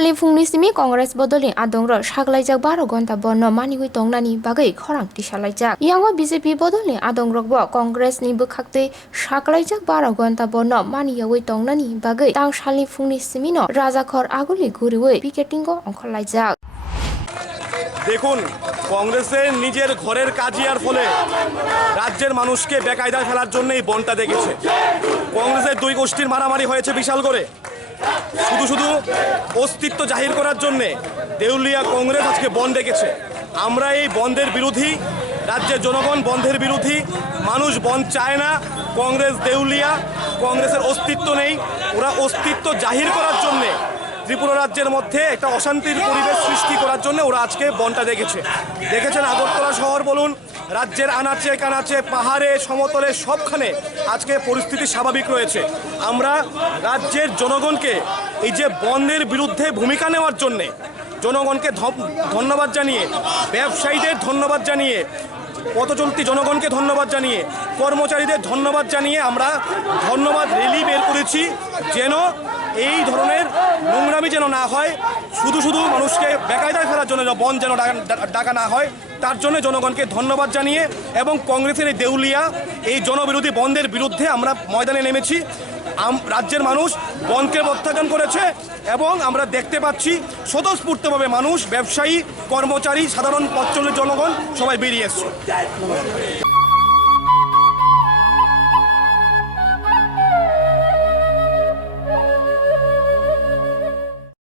सालि फुंनि सिमि कांग्रेस बदलनि आदंर सागलायजाक 12 घन्टा बन्द मानिहुइ तंनानि बागै खौरांथि सालायजाक यांगो बीजेपी बदलनि आदंरकबो कांग्रेसनि बोखाक्तै सागलायजाक 12 घन्टा बन्द मानियावै तंनानि बागै तां सालि फुंनि सिमिनो राजाखर आगुलि घुरिवै पिकेटिंगो अंखलायजाक। দেখুন কংগ্রেসের নিজের ঘরের কাজিয়ার ফলে রাজ্যের মানুষকে বেকায়দায় ফেলার জন্যই বনটা দেখেছে। কংগ্রেসের দুই গোষ্ঠীর মারামারি হয়েছে বিশাল করে, শুধু শুধু অস্তিত্ব জাহির করার জন্যে দেউলিয়া কংগ্রেস আজকে বন ডেকেছে। আমরা এই বন্ধের বিরোধী, রাজ্যের জনগণ বন্ধের বিরোধী, মানুষ বন্ধ চায় না। কংগ্রেস দেউলিয়া, কংগ্রেসের অস্তিত্ব নেই। ওরা অস্তিত্ব জাহির করার জন্যে ত্রিপুরা রাজ্যের মধ্যে একটা অশান্তির পরিবেশ সৃষ্টি করার জন্য ওরা আজকে বনটা দেখেছেন। আগরতলা শহর বলুন, রাজ্যের আনাচে কানাচে, পাহাড়ে, সমতলে, সবখানে আজকে পরিস্থিতি স্বাভাবিক রয়েছে। আমরা রাজ্যের জনগণকে এই যে বন্ধের বিরুদ্ধে ভূমিকা নেওয়ার জন্যে জনগণকে ধন্যবাদ জানিয়ে, ব্যবসায়ীদের ধন্যবাদ জানিয়ে, পথচলতি জনগণকে ধন্যবাদ জানিয়ে, কর্মচারীদের ধন্যবাদ জানিয়ে আমরা ধন্যবাদ র্যালি বের করেছি, যেন এই ধরনের নোংরামি যেন না হয়, শুধু শুধু মানুষকে বেকায়দায় ফেলার জন্য বন যেন ডাকা না হয়, তার জন্য জনগণকে ধন্যবাদ জানিয়ে এবং কংগ্রেসের এই দেউলিয়া এই জনবিরোধী বন্ধের বিরুদ্ধে আমরা ময়দানে নেমেছি। রাজ্যের মানুষ বনকে প্রত্যাখ্যান করেছে এবং আমরা দেখতে পাচ্ছি স্বতঃস্ফূর্তভাবে মানুষ, ব্যবসায়ী, কর্মচারী, সাধারণ পথচলতি জনগণ সবাই বেরিয়ে এসছে।